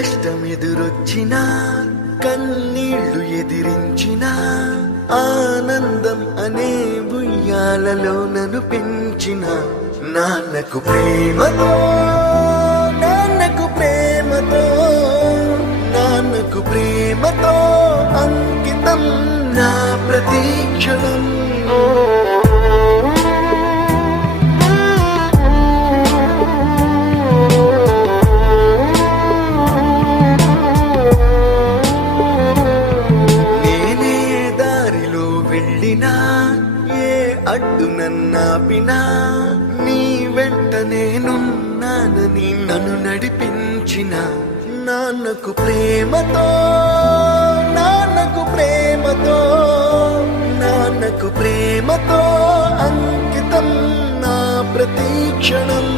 కష్టమెదురొచ్చినా కన్నీళ్లు ఎదిరించినా ఆనందం అనే ఉయ్యాలలో నన్ను పెంచిన నాన్నకు ప్రేమతో నాన్నకు ప్రేమతో నాన్నకు ప్రేమతో అంకితం నా ప్రతీక్షణం. నేనే దారిలో వెళ్ళినా ఏ అడ్డు నన్నాపినా నీ వెంట నేనున్నానని నన్ను నడిపించిన నాన్నకు ప్రేమతో నాన్నకు ప్రేమతో నాన్నకు ప్రేమతో అంకితం నా ప్రతీక్షణం.